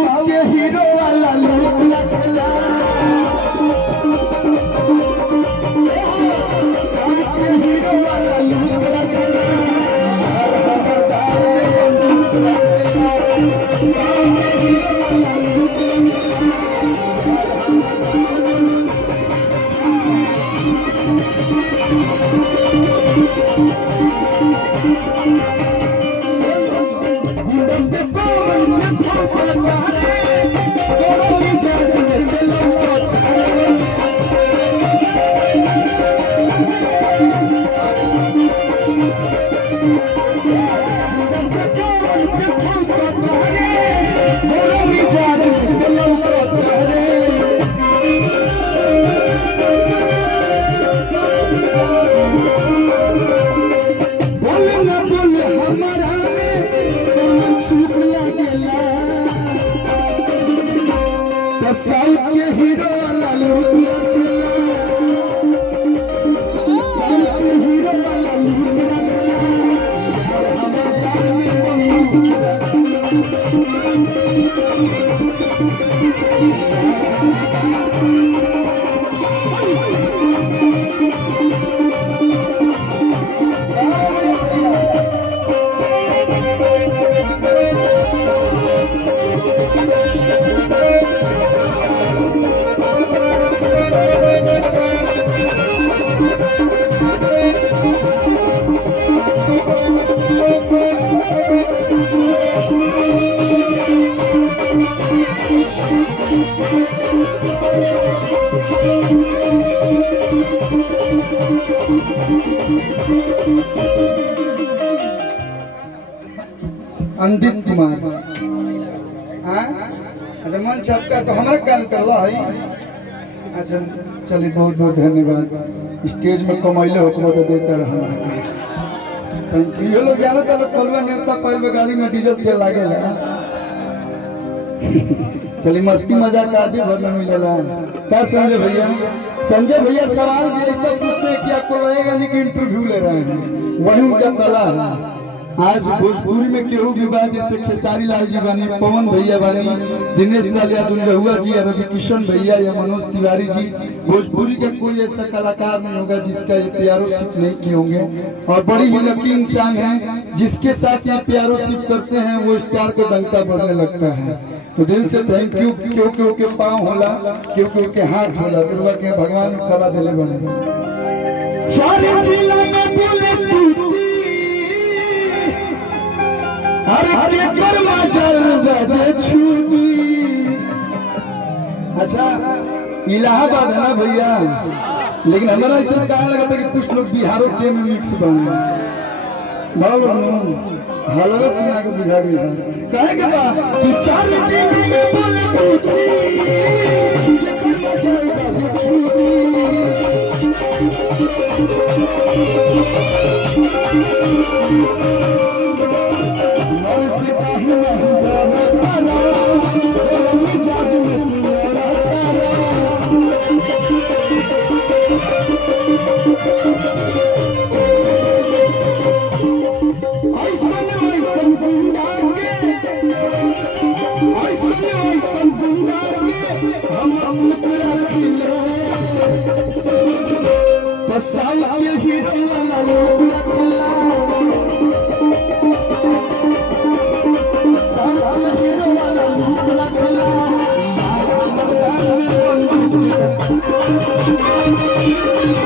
South के hero वाला look रखला साउथ के हीरो वाला लुक रखला साउथ के हीरो वाला लुक साउथ के हीरो वाला अंदित कुमार अच्छा मन छपका तो हमारा काल करला है। अच्छा चलिए बहुत बहुत धन्यवाद। स्टेज में कमैले हुकूमत देता रहा थैंक यू। ये लोग जाना तो लोग कलवा नेता पहले गाड़ी में डीजल तेल लागेला। चलिए मस्ती मजाक आज भर में मिलेला। क्या संजय भैया सवाल भी ऐसा पूछते हैं कि आपको लगेगा नहीं कि इंटरव्यू ले रहे हैं, वही उनका कला है। आज भोजपुरी में केहू भी बा जैसे खेसारी लाल जी बानी, पवन भैया बानी, दिनेश लाल यादव रहुआ जी, रवि किशन भैया या मनोज तिवारी जी। भोजपुरी का कोई ऐसा कलाकार नहीं होगा जिसका ये प्यारो सिप नहीं किए होंगे। और बड़ी ही लकी इंसान है जिसके साथ ये प्यारो सिप करते हैं वो स्टार को डंका बढ़ने लगता है। तो दिल से थैंक यू। क्यों क्यों के पाँव होला, क्यों क्यों के हाथ होला, दुर्गा के भगवान कला दिले बने। अच्छा इलाहाबाद है ना भैया, लेकिन हमारा ऐसा कहा लगा था कि कुछ लोग बिहारों के में मिक्स बने हलवा सुना के बुझा गई कहे के बा कि चार जिले में बोले Thank you.